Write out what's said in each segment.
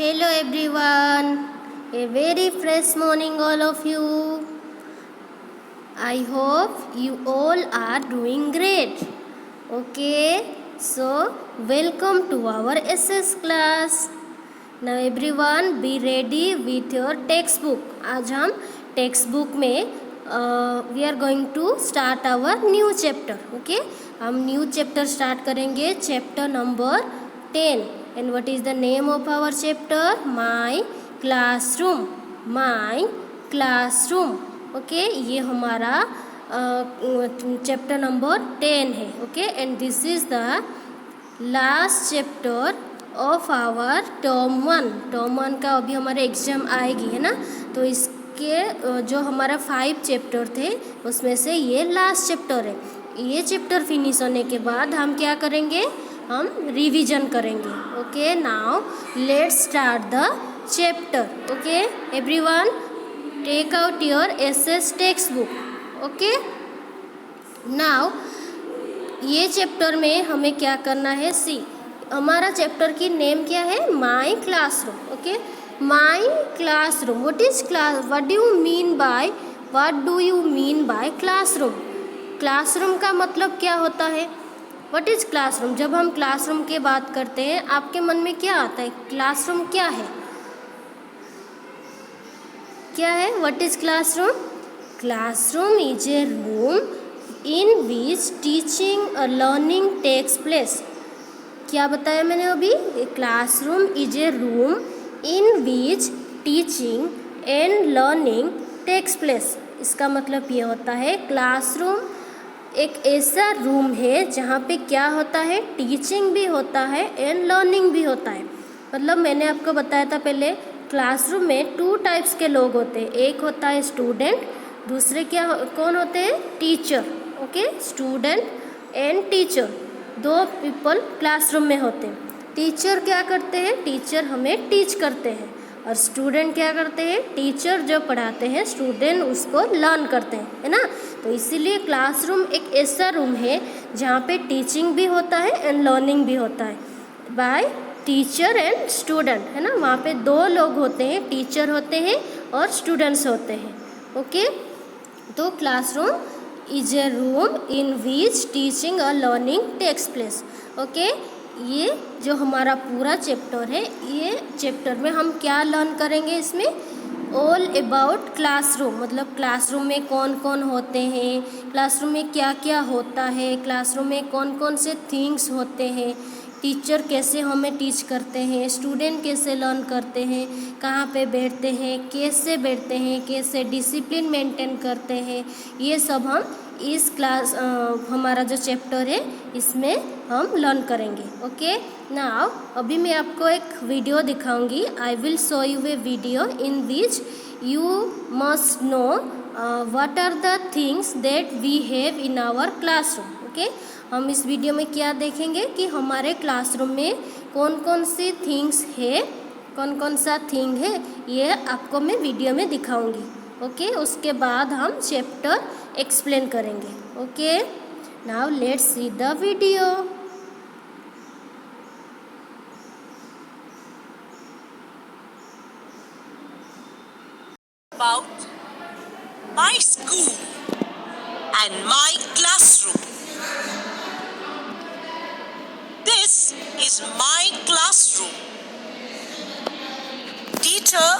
Hello everyone, a very fresh morning all of you. I hope you all are doing great. Okay, so welcome to our SS class. Now everyone be ready with your textbook. आज हम textbook में we are going to start our new chapter. Okay, हम new chapter start करेंगे chapter number 10. And what is the name of our chapter? My classroom. My classroom. Okay, ये हमारा chapter number 10 है. Okay, and this is the last chapter of our term one का अभी हमारे exam आएगी है ना. तो इसके जो हमारा 5 चैप्टर थे उसमें से ये लास्ट चैप्टर है. ये चैप्टर फिनिश होने के बाद हम क्या करेंगे, हम रिवीजन करेंगे. Okay, now let's start the chapter. Okay everyone, take out your SS text book. Okay, now ये चैप्टर में हमें क्या करना है. सी, हमारा चैप्टर की नेम क्या है? माई classroom. Okay, my classroom. What is class, what do you mean by classroom? Classroom का मतलब क्या होता है? What is classroom? जब हम क्लासरूम की बात करते हैं आपके मन में क्या आता है? क्लासरूम क्या है? क्या है? What is classroom? Classroom is a room in which teaching और लर्निंग टेक्स प्लेस. क्या बताया मैंने अभी? Classroom is a room in which teaching and learning takes place. इसका मतलब ये होता है क्लासरूम एक ऐसा रूम है जहाँ पे क्या होता है? टीचिंग भी होता है एंड लर्निंग भी होता है. मतलब मैंने आपको बताया था पहले, क्लासरूम में 2 टाइप्स के लोग होते हैं. एक होता है स्टूडेंट, दूसरे कौन होते हैं? Teacher. Okay, student and teacher, 2 people classroom में होते हैं. टीचर क्या करते हैं? टीचर हमें टीच करते हैं. और स्टूडेंट क्या करते हैं? टीचर जो पढ़ाते हैं स्टूडेंट उसको लर्न करते हैं, है ना. तो इसीलिए क्लासरूम एक ऐसा रूम है जहाँ पे टीचिंग भी होता है एंड लर्निंग भी होता है बाय टीचर एंड स्टूडेंट, है ना. वहाँ पे 2 लोग होते हैं, टीचर होते हैं और स्टूडेंट्स होते हैं. ओके, तो classroom is a room in which teaching और लर्निंग टेक्स प्लेस. ओके, ये जो हमारा पूरा चैप्टर है, ये चैप्टर में हम क्या लर्न करेंगे? इसमें ऑल अबाउट क्लासरूम. मतलब क्लासरूम में कौन कौन होते हैं, क्लासरूम में क्या क्या होता है, क्लासरूम में कौन कौन से थिंग्स होते हैं, टीचर कैसे हमें टीच करते हैं, स्टूडेंट कैसे लर्न करते हैं, कहाँ पे बैठते हैं, कैसे डिसिप्लिन मेंटेन करते हैं. ये सब हम इस क्लास हमारा जो चैप्टर है इसमें हम लर्न करेंगे. ओके, नाउ अभी मैं आपको एक वीडियो दिखाऊंगी. I will show you a video in which you must know what are the things that we have in our classroom. Okay, हम इस वीडियो में क्या देखेंगे कि हमारे क्लासरूम में कौन कौन सी थिंग्स है, कौन कौन सा थिंग है, ये आपको मैं वीडियो में दिखाऊंगी. ओके, उसके बाद हम चैप्टर एक्सप्लेन करेंगे. Okay, now let's see the video. About my school and my classroom. This is my classroom. Teacher,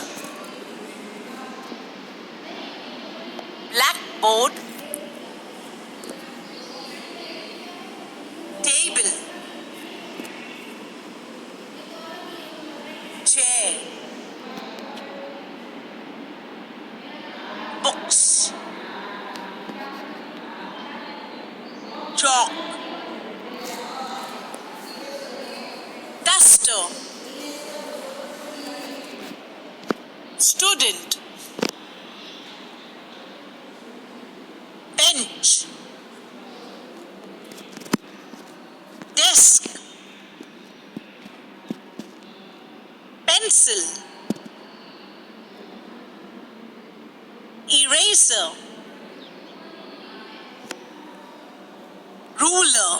blackboard, table, chair, books, chalk, duster, student, bench, desk, pencil, eraser, ruler,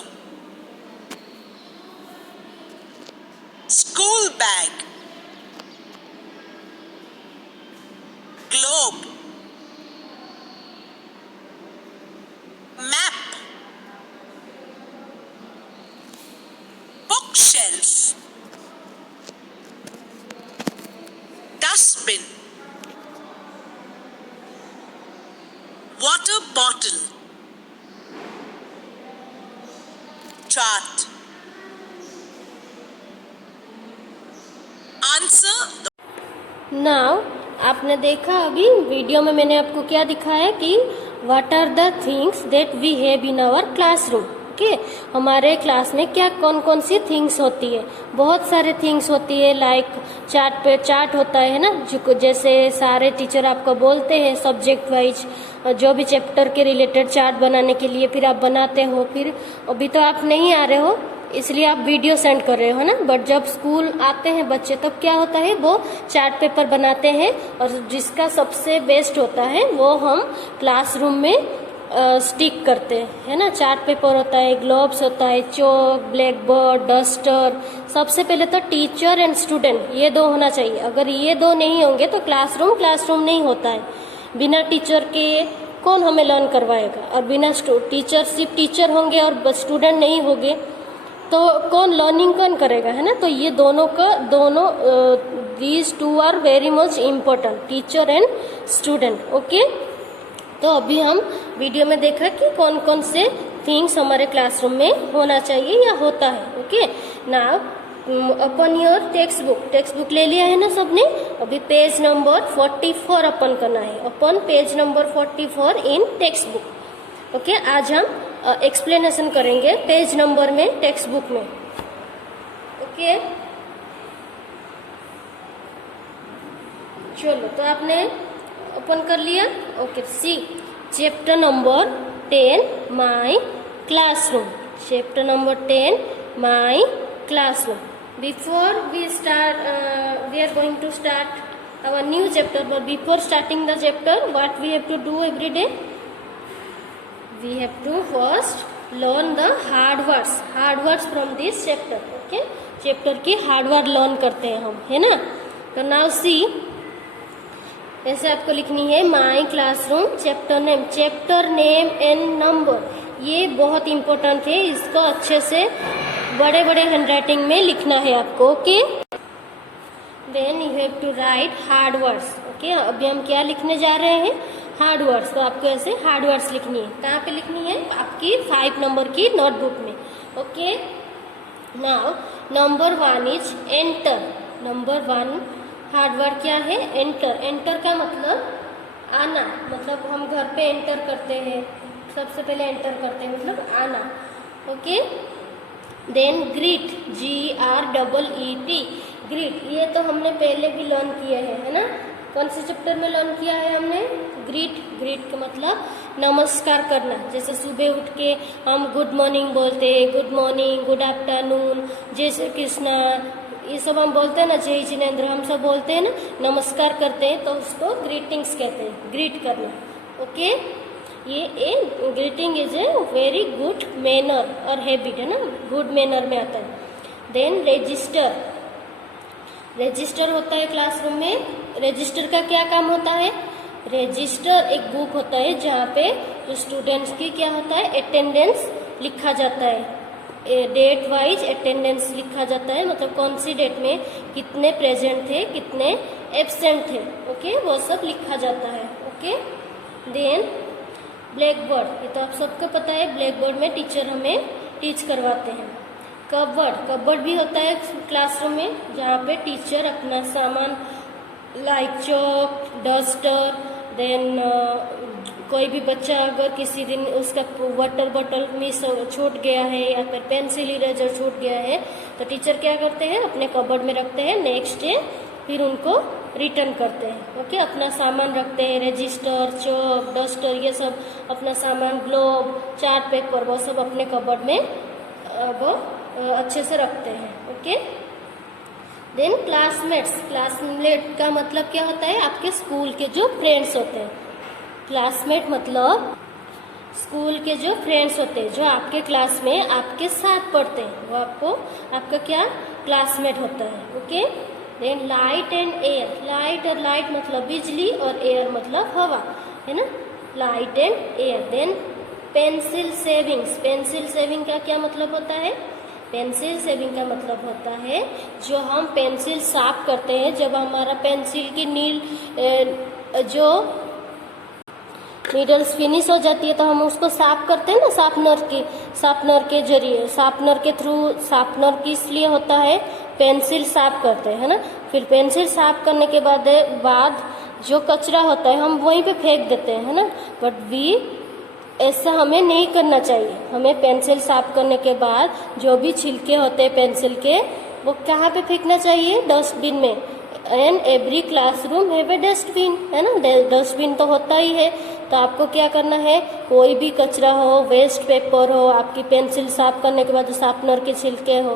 school bag, shelf, dustbin, water bottle, chart. Answer the now आपने देखा अभी video में मैंने आपको क्या दिखाया कि what are the things that we have in our classroom. Okay, हमारे क्लास में क्या कौन कौन सी थिंग्स होती है। बहुत सारे थिंग्स होती है, लाइक चार्ट होता है ना, जैसे सारे टीचर आपको बोलते हैं सब्जेक्ट वाइज जो भी चैप्टर के रिलेटेड चार्ट बनाने के लिए, फिर आप बनाते हो। फिर अभी तो आप नहीं आ रहे हो इसलिए आप वीडियो सेंड कर रहे हो ना, बट जब स्कूल आते हैं बच्चे तब क्या होता है, वो चार्ट पेपर बनाते हैं और जिसका सबसे बेस्ट होता है वो हम क्लासरूम में स्टिक करते हैं, है ना। चार्ट पेपर होता है, ग्लोब्स होता है, चौक, ब्लैक बोर्ड, डस्टर। सबसे पहले तो टीचर एंड स्टूडेंट ये दो होना चाहिए। अगर ये दो नहीं होंगे तो क्लासरूम नहीं होता है। बिना टीचर के कौन हमें लर्न करवाएगा, और बिना टीचर सिर्फ टीचर होंगे और स्टूडेंट नहीं होंगे तो कौन लर्निंग कौन करेगा, है ना। तो ये दोनों these two are very much important, teacher and student. Okay, तो अभी हम वीडियो में देखा कि कौन कौन से थिंग्स हमारे क्लासरूम में होना चाहिए या होता है। Okay, now upon your text book ले लिया है ना सबने। अभी पेज नंबर 44 अपन करना है, अपन page number 44 in text book. Okay, आज हम एक्सप्लेनेशन करेंगे पेज नंबर में टेक्स्ट बुक में। ओके, चलो तो आपने ओपन कर लिया। Okay, see chapter number 10 my classroom, chapter number 10 my classroom. Before we start we are going to start our new chapter, but before starting the chapter what we have to do every day, we have to first learn the hard words from this chapter. Okay, chapter की hard word learn करते हैं हम, है ना। तो now see, ऐसे आपको लिखनी है माई classroom chapter name and number. ये बहुत इंपॉर्टेंट है, इसको अच्छे से बड़े बड़े हैंडराइटिंग में लिखना है आपको। Okay, then you have to write hard words. Okay, अभी हम क्या लिखने जा रहे हैं, हार्ड वर्ड्स। तो आपको ऐसे हार्ड वर्ड्स लिखनी है। कहाँ पे लिखनी है, आपकी 5 नंबर की नोटबुक में। Okay, now number 1 is enter. Number 1 hard word क्या है, एंटर। एंटर का मतलब आना, मतलब हम घर पे एंटर करते हैं, सबसे पहले एंटर करते हैं मतलब आना। Okay, then greet, GREET, greet. ये तो हमने पहले भी लर्न किया है ना। कौन से चैप्टर में लर्न किया है हमने, ग्रीट का मतलब नमस्कार करना। जैसे सुबह उठ के हम गुड मॉर्निंग बोलते हैं, गुड मॉर्निंग, गुड आफ्टरनून, जय श्री कृष्णा, ये सब हम बोलते हैं ना, जय जिनेन्द्र, हम सब बोलते हैं ना, नमस्कार करते हैं, तो उसको ग्रीटिंग्स कहते हैं, ग्रीट करना। ओके, ये greeting is a very good manner और हैबिट, है ना, गुड मैनर में आता है। देन रजिस्टर होता है क्लासरूम में। रजिस्टर का क्या काम होता है, रजिस्टर एक बुक होता है जहाँ पे स्टूडेंट्स की क्या होता है, अटेंडेंस लिखा जाता है। डेट वाइज अटेंडेंस लिखा जाता है, मतलब कौन सी डेट में कितने प्रेजेंट थे, कितने एब्सेंट थे। ओके, वो सब लिखा जाता है। ओके, देन ब्लैक बोर्ड, ये तो आप सबको पता है, ब्लैक बोर्ड में टीचर हमें टीच करवाते हैं। कबर्ड भी होता है क्लासरूम में, जहाँ पे टीचर अपना सामान लाइक चौक, डस्टर, देन कोई भी बच्चा अगर किसी दिन उसका वाटर बॉटल मिस छूट गया है या फिर पेंसिल इरेजर छूट गया है तो टीचर क्या करते हैं, अपने कबर्ड में रखते हैं, नेक्स्ट डे फिर उनको रिटर्न करते हैं। ओके, अपना सामान रखते हैं, रजिस्टर, चौक, डस्टर, ये सब अपना सामान, ग्लोब, चार्ट पेपर, वो सब अपने कबर्ड में वो अच्छे से रखते हैं। ओके, देन क्लासमेट का मतलब क्या होता है, आपके स्कूल के जो फ्रेंड्स होते हैं। क्लासमेट मतलब स्कूल के जो फ्रेंड्स होते हैं, जो आपके क्लास में आपके साथ पढ़ते हैं, वो आपका क्या क्लासमेट होता है। Okay, then light and air. Light मतलब बिजली और एयर मतलब हवा, है ना, light and air. Then pencil shaving का क्या मतलब होता है, पेंसिल शेविंग का मतलब होता है जो हम पेंसिल साफ करते हैं, जब हमारा पेंसिल की जो नीडल्स फिनिश हो जाती है तो हम उसको साफ करते हैं ना, शार्पनर के जरिए, शार्पनर के थ्रू। शार्पनर किस लिए होता है? पेंसिल साफ करते हैं ना। फिर पेंसिल साफ करने के बाद जो कचरा होता है हम वहीं पे फेंक देते हैं, है ना। बट ऐसा हमें नहीं करना चाहिए। हमें पेंसिल साफ करने के बाद जो भी छिलके होते हैं पेंसिल के, वो कहाँ पे फेंकना चाहिए? डस्टबिन में। And every classroom have a dustbin, है ना। डस्टबिन तो होता ही है। तो आपको क्या करना है, कोई भी कचरा हो, वेस्ट पेपर हो, आपकी पेंसिल साफ करने के बाद जो शार्पनर के छिलके हो,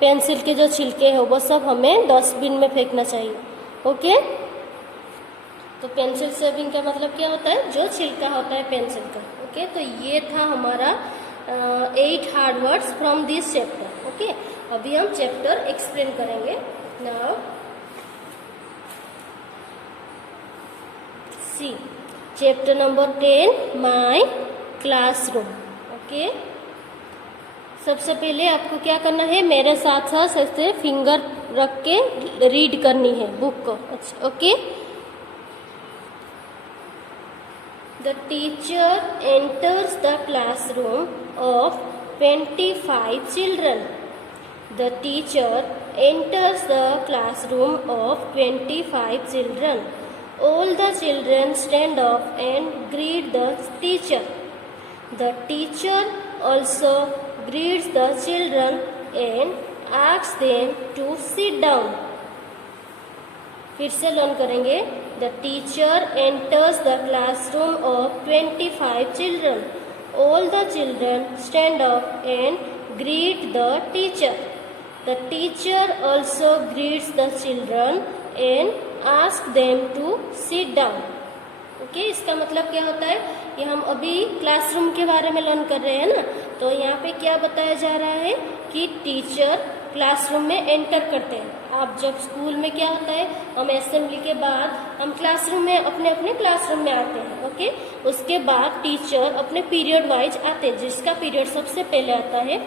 पेंसिल के जो छिलके हो, वो सब हमें डस्टबिन में फेंकना चाहिए। ओके। तो पेंसिल शेविंग का मतलब क्या होता है? जो छिलका होता है पेंसिल का। ओके। तो ये था हमारा 8 hard words from this chapter. Okay. अभी हम चैप्टर एक्सप्लेन करेंगे। Now see chapter number 10, my classroom. Okay. सबसे पहले आपको क्या करना है, मेरे साथ साथ ऐसे फिंगर रख के रीड करनी है बुक को। अच्छा। Okay. The teacher enters the classroom of 25 children. The teacher enters the classroom of 25 children. All the children stand up and greet the teacher. The teacher also greets the children and asks them to sit down. फिर से learn करेंगे। The teacher enters the classroom of 25 children. All the children stand up and greet the teacher. The teacher also greets the children and asks them to sit down. Okay. इसका मतलब क्या होता है? ये हम अभी क्लासरूम के बारे में लर्न कर रहे हैं ना। तो यहाँ पे क्या बताया जा रहा है कि टीचर क्लासरूम में एंटर करते हैं। आप जब स्कूल में क्या होता है, हम असेंबली के बाद हम क्लासरूम में अपने अपने क्लासरूम में आते हैं। ओके। उसके बाद टीचर अपने पीरियड वाइज आते हैं, जिसका पीरियड सबसे पहले आता है,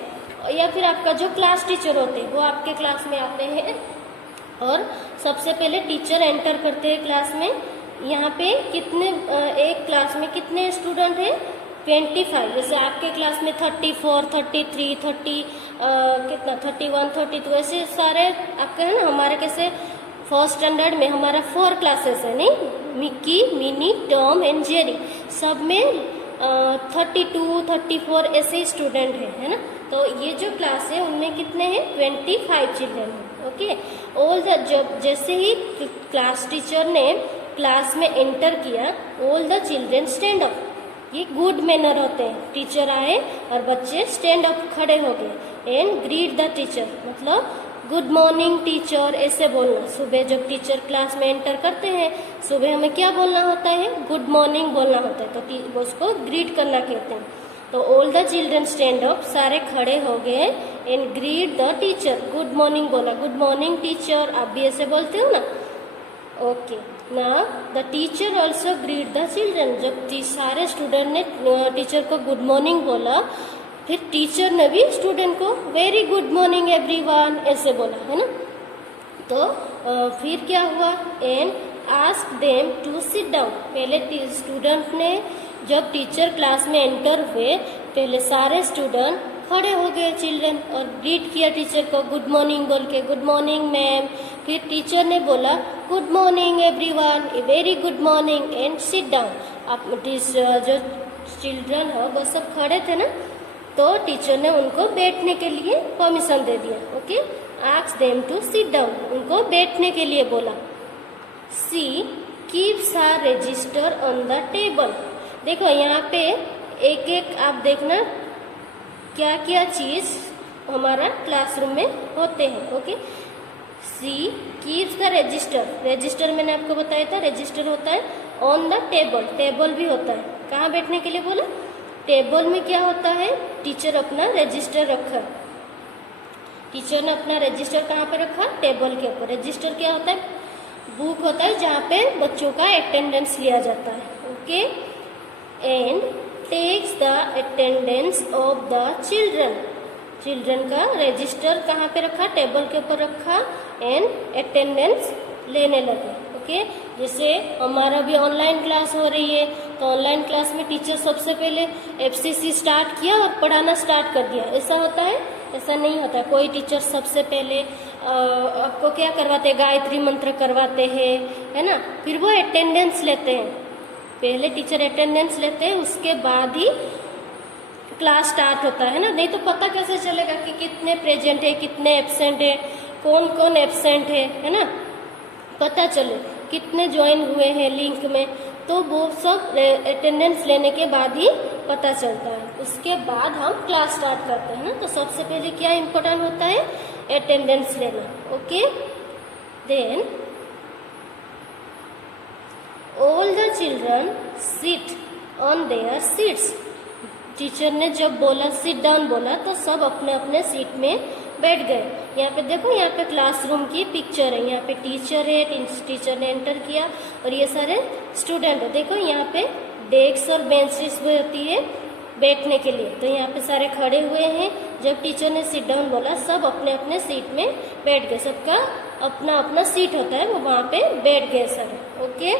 या फिर आपका जो क्लास टीचर होते हैं वो आपके क्लास में आते हैं और सबसे पहले टीचर एंटर करते हैं क्लास में। यहाँ पे कितने एक क्लास में कितने स्टूडेंट हैं? 25। जैसे आपके क्लास में 34, 33, 30 कितना 31, 32 ऐसे सारे आपके है ना। हमारे कैसे फर्स्ट स्टैंडर्ड में हमारा 4 क्लासेस है, नहीं, Mickey, mini, Tom and Jerry, सब में 32, 34 ऐसे स्टूडेंट है ना। तो ये जो क्लास है उनमें कितने हैं? 25 चिल्ड्रन हैं। ओके। ऑल द जब जैसे ही क्लास टीचर ने क्लास में एंटर किया, all the children stand up. ये गुड मैनर होते हैं। टीचर आए और बच्चे स्टैंड अप, खड़े हो गए। एंड ग्रीट द टीचर, मतलब गुड मॉर्निंग टीचर ऐसे बोलना। सुबह जब टीचर क्लास में एंटर करते हैं, सुबह हमें क्या बोलना होता है? गुड मॉर्निंग बोलना होता है। तो उसको ग्रीट करना कहते हैं। तो all the children stand up, सारे खड़े हो गए। And greet the teacher, good morning बोला। गुड मॉर्निंग टीचर, आप भी ऐसे बोलते हो ना। Okay. Now the teacher also greet the children. जब सारे स्टूडेंट ने टीचर को गुड मॉर्निंग बोला, फिर टीचर ने भी स्टूडेंट को वेरी गुड मॉर्निंग एवरीवन ऐसे बोला, है ना। तो फिर क्या हुआ? And ask them to sit down. पहले स्टूडेंट ने, जब टीचर क्लास में एंटर हुए, पहले सारे स्टूडेंट खड़े हो गए चिल्ड्रन और ग्रीट किया टीचर को गुड मॉर्निंग बोल के, गुड मॉर्निंग मैम। फिर टीचर ने बोला good morning everyone, very good morning and sit down. आप जो चिल्ड्रन हो वो सब खड़े थे ना, तो टीचर ने उनको बैठने के लिए परमिशन दे दिया। Okay. Ask them to sit down, उनको बैठने के लिए बोला। She keeps her register on the table. देखो यहाँ पे एक एक आप देखना क्या क्या चीज हमारा क्लासरूम में होते हैं। Okay. She keeps the register. Register मैंने आपको बताया था, रजिस्टर होता है ऑन द टेबल। टेबल भी होता है, कहाँ बैठने के लिए बोला? टेबल में क्या होता है? टीचर अपना रजिस्टर रखा। टीचर ने अपना रजिस्टर कहाँ पे रखा? टेबल के ऊपर। रजिस्टर क्या होता है? बुक होता है जहाँ पे बच्चों का अटेंडेंस लिया जाता है। Okay. And takes the attendance of the children. Children का रजिस्टर कहाँ पे रखा, टेबल के ऊपर रखा एंड अटेंडेंस लेने लगे। ओके, जैसे हमारा भी ऑनलाइन क्लास हो रही है तो ऑनलाइन क्लास में टीचर सबसे पहले FCC स्टार्ट किया और पढ़ाना स्टार्ट कर दिया, ऐसा होता है? ऐसा नहीं होता। कोई टीचर सबसे पहले आपको क्या करवाते हैं, गायत्री मंत्र करवाते हैं, है ना, फिर वो अटेंडेंस लेते हैं। पहले टीचर अटेंडेंस लेते हैं, उसके बाद ही क्लास स्टार्ट होता है ना, नहीं तो पता कैसे चलेगा कि कितने प्रेजेंट है, कितने एब्सेंट है, कौन कौन एब्सेंट है ना, पता चले कितने ज्वाइन हुए हैं लिंक में, तो वो सब अटेंडेंस लेने के बाद ही पता चलता है। उसके बाद हम क्लास स्टार्ट करते हैं ना, तो सबसे पहले क्या इम्पोर्टेंट होता है, अटेंडेंस लेना। Okay, then all the children sit on their seats. Teacher ने जब बोला सिट डाउन बोला तो सब अपने अपने सीट में बैठ गए। यहाँ पे देखो, यहाँ पे क्लासरूम की पिक्चर है, यहाँ पे टीचर है, टीचर ने एंटर किया और ये सारे स्टूडेंट है। देखो यहाँ पे डेस्क और बेंचेस भी होती है बैठने के लिए, तो यहाँ पे सारे खड़े हुए हैं। जब टीचर ने सिट डाउन बोला सब अपने अपने सीट में बैठ गए, सबका अपना अपना सीट होता है, वो वहाँ पे बैठ गए सारे। Okay,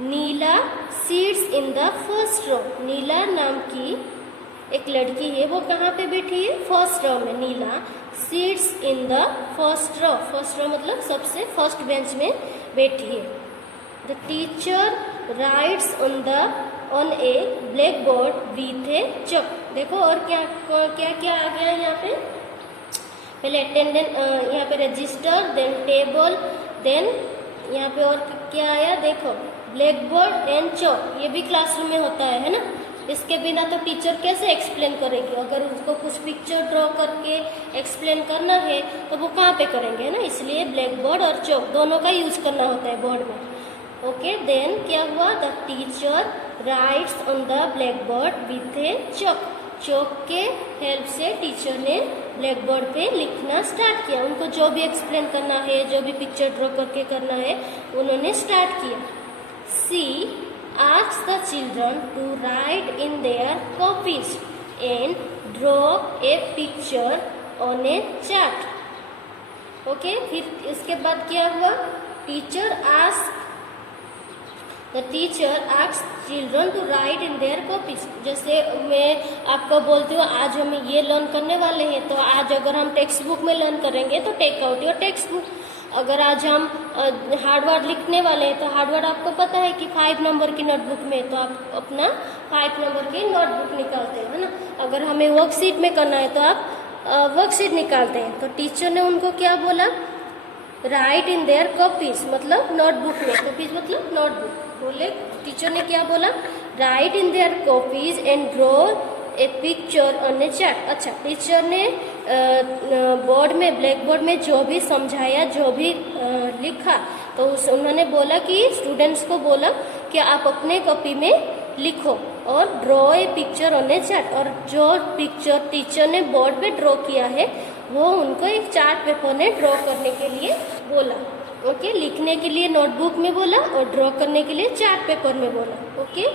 Neela sits in the first row. Neela नाम की एक लड़की है, वो कहाँ पे बैठी है, फर्स्ट रो में। Neela sits in the first row, first row मतलब सबसे फर्स्ट बेंच में बैठी है। The teacher writes on a black board with a chalk. देखो और क्या क्या क्या आ गया यहाँ पे, पहले अटेंडेंस, यहाँ पे रजिस्टर, देन टेबल, देन यहाँ पे और क्या आया, देखो ब्लैक बोर्ड एंड चॉक। ये भी क्लासरूम में होता है ना, इसके बिना तो टीचर कैसे एक्सप्लेन करेगी। अगर उसको कुछ पिक्चर ड्रॉ करके एक्सप्लेन करना है तो वो कहाँ पे करेंगे ना, इसलिए ब्लैक बोर्ड और चॉक दोनों का यूज करना होता है बोर्ड में। ओके, देन क्या हुआ, the teacher writes on the black board with a chalk. Chalk के हेल्प से टीचर ने ब्लैक बोर्ड पे लिखना स्टार्ट किया। उनको जो भी एक्सप्लेन करना है, जो भी पिक्चर ड्रॉ करके करना है, उन्होंने स्टार्ट किया। सी asks the children to write in their copies and draw a picture on a chart. Okay, फिर इसके बाद क्या हुआ, the teacher asks children to write in their copies. जैसे मैं आपको बोलती हूँ आज हम ये लर्न करने वाले हैं, तो आज अगर हम टेक्स्ट बुक में लर्न करेंगे तो take out your text book. अगर आज हम हार्डवर्ड लिखने वाले हैं तो हार्डवर्ड आपको पता है कि 5 नंबर की नोटबुक में, तो आप अपना 5 नंबर की नोटबुक निकालते हैं, है ना। अगर हमें वर्कशीट में करना है तो आप वर्कशीट निकालते हैं। तो टीचर ने उनको क्या बोला, राइट इन देयर कॉपीज, मतलब नोटबुक में, कॉपीज मतलब नोटबुक। बोले टीचर ने क्या बोला, right in their copies and draw a picture on a chart. अच्छा, टीचर ने बोर्ड में, ब्लैक बोर्ड में जो भी समझाया, जो भी लिखा, तो उन्होंने बोला कि स्टूडेंट्स को बोला कि आप अपने कॉपी में लिखो और draw a picture on a chart. और जो पिक्चर टीचर ने बोर्ड पे ड्रॉ किया है वो उनको एक चार्ट पेपर में ड्रॉ करने के लिए बोला। ओके, लिखने के लिए नोटबुक में बोला और ड्रॉ करने के लिए चार्ट पेपर में बोला। Okay,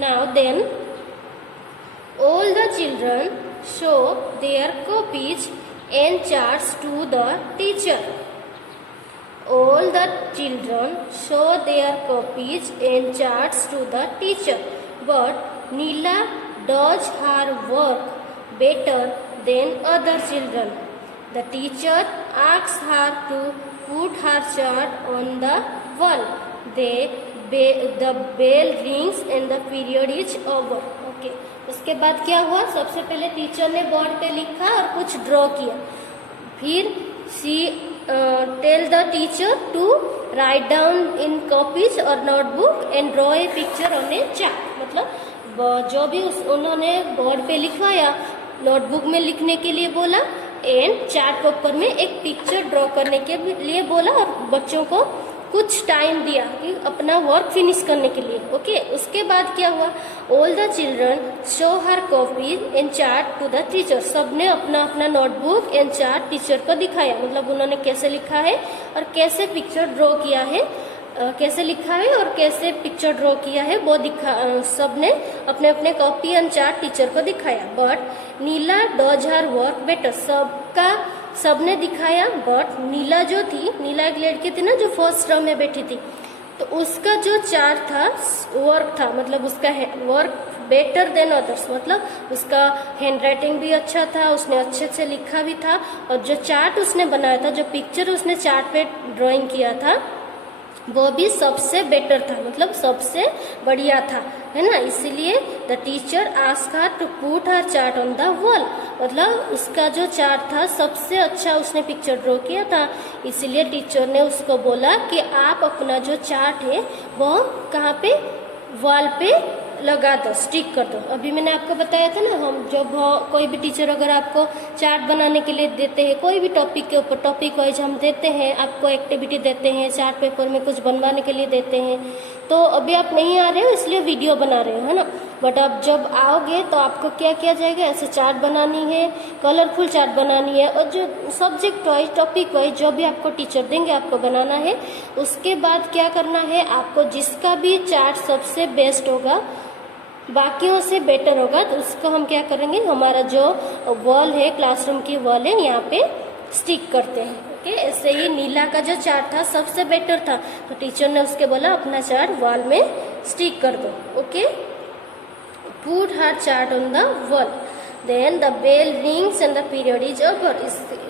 now then all the children show their copies and charts to the teacher. All the children show their copies and charts to the teacher, but Neela does her work better than other children. The teacher asks her to put her chart on the wall. The bell rings and the period is over. Okay. उसके बाद क्या हुआ, सबसे पहले teacher ने board पे लिखा और कुछ ड्रॉ किया। फिर she tell the teacher to write down in copies और notebook and draw a picture on a chart. मतलब जो भी उन्होंने बोर्ड पे लिखवाया, नोटबुक में लिखने के लिए बोला एंड चार्ट पेपर में एक पिक्चर ड्रॉ करने के लिए बोला और बच्चों को कुछ टाइम दिया कि अपना वर्क फिनिश करने के लिए। ओके, उसके बाद क्या हुआ, all the children show her copies and chart to the teacher. सबने अपना अपना नोटबुक एंड चार्ट टीचर को दिखाया, मतलब उन्होंने कैसे लिखा है और कैसे पिक्चर ड्रॉ किया है कैसे लिखा है और कैसे पिक्चर ड्रॉ किया है वो सबने अपने अपने कॉपी एंड चार्ट टीचर को दिखाया। But Neela does her work better, सबने दिखाया। बट नीला जो थी, नीला एक लड़की थी ना जो फर्स्ट रो में बैठी थी, तो उसका जो चार्ट था, वर्क था, मतलब उसका वर्क बेटर देन अदर्स, मतलब उसका हैंड राइटिंग भी अच्छा था, उसने अच्छे से लिखा भी था, और जो चार्ट उसने बनाया था, जो पिक्चर उसने चार्ट पे ड्राइंग किया था, वो भी सबसे बेटर था, मतलब सबसे बढ़िया था, है ना। इसीलिए the teacher asked her to put her chart on the wall, मतलब उसका जो चार्ट था सबसे अच्छा उसने पिक्चर ड्रॉ किया था, इसीलिए टीचर ने उसको बोला कि आप अपना जो चार्ट है वो कहाँ पे, वॉल पे लगा दो, स्टिक कर दो। अभी मैंने आपको बताया था ना, हम जब कोई भी टीचर अगर आपको चार्ट बनाने के लिए देते हैं, कोई भी टॉपिक के ऊपर, टॉपिक वाइज हम देते हैं, आपको एक्टिविटी देते हैं, चार्ट पेपर में कुछ बनवाने के लिए देते हैं, तो अभी आप नहीं आ रहे हो इसलिए वीडियो बना रहे हो, है ना। बट अब जब आओगे तो आपको क्या किया जाएगा, ऐसे चार्ट बनानी है, कलरफुल चार्ट बनानी है, और जो सब्जेक्ट वाइज, टॉपिक वाइज जो भी आपको टीचर देंगे आपको बनाना है। उसके बाद क्या करना है, आपको जिसका भी चार्ट सबसे बेस्ट होगा, बाकियों से बेटर होगा, तो उसको हम क्या करेंगे, हमारा जो वॉल है, क्लासरूम की वॉल है, यहाँ पे स्टिक करते हैं। ओके, ऐसे ही नीला का जो चार्ट था सबसे बेटर था, तो टीचर ने उसके बोला अपना चार्ट वॉल में स्टिक कर दो। Okay, put her chart on the wall, then the bell rings and the period is over.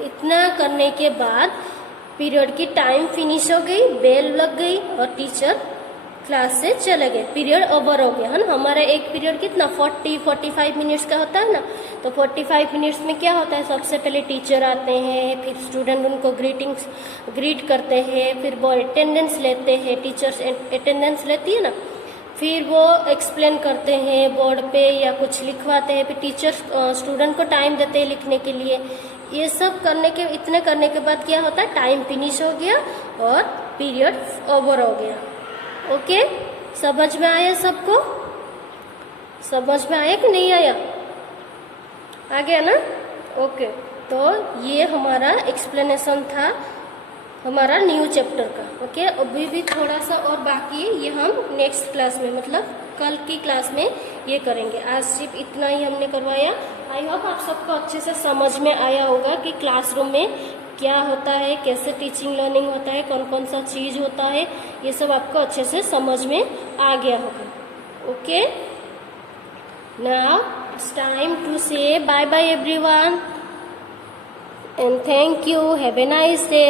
इतना करने के बाद पीरियड की टाइम फिनिश हो गई, बेल लग गई और टीचर क्लास से चले गए, पीरियड ओवर हो गया, है ना। हमारा एक पीरियड कितना 40-45 मिनट्स का होता है ना, तो 45 मिनट्स में क्या होता है, सबसे पहले टीचर आते हैं, फिर स्टूडेंट उनको ग्रीट करते हैं, फिर वो अटेंडेंस लेते हैं, टीचर्स अटेंडेंस लेती है ना, फिर वो एक्सप्लेन करते हैं बोर्ड पे या कुछ लिखवाते हैं, फिर टीचर स्टूडेंट को टाइम देते हैं लिखने के लिए। ये सब इतने करने के बाद क्या होता है, टाइम फिनिश हो गया और पीरियड ओवर हो गया। ओके, समझ में आया सबको, समझ में आया कि नहीं आया, आ गया ना। ओके, तो ये हमारा एक्सप्लेनेशन था हमारा न्यू चैप्टर का। ओके, अभी भी थोड़ा सा और बाकी है, ये हम नेक्स्ट क्लास में, मतलब कल की क्लास में ये करेंगे। आज सिर्फ इतना ही हमने करवाया। आई होप आप सबको अच्छे से समझ में आया होगा कि क्लासरूम में क्या होता है, कैसे टीचिंग लर्निंग होता है, कौन कौन सा चीज़ होता है, ये सब आपको अच्छे से समझ में आ गया होगा। Okay, now it's time to say bye bye everyone and thank you, have a nice day.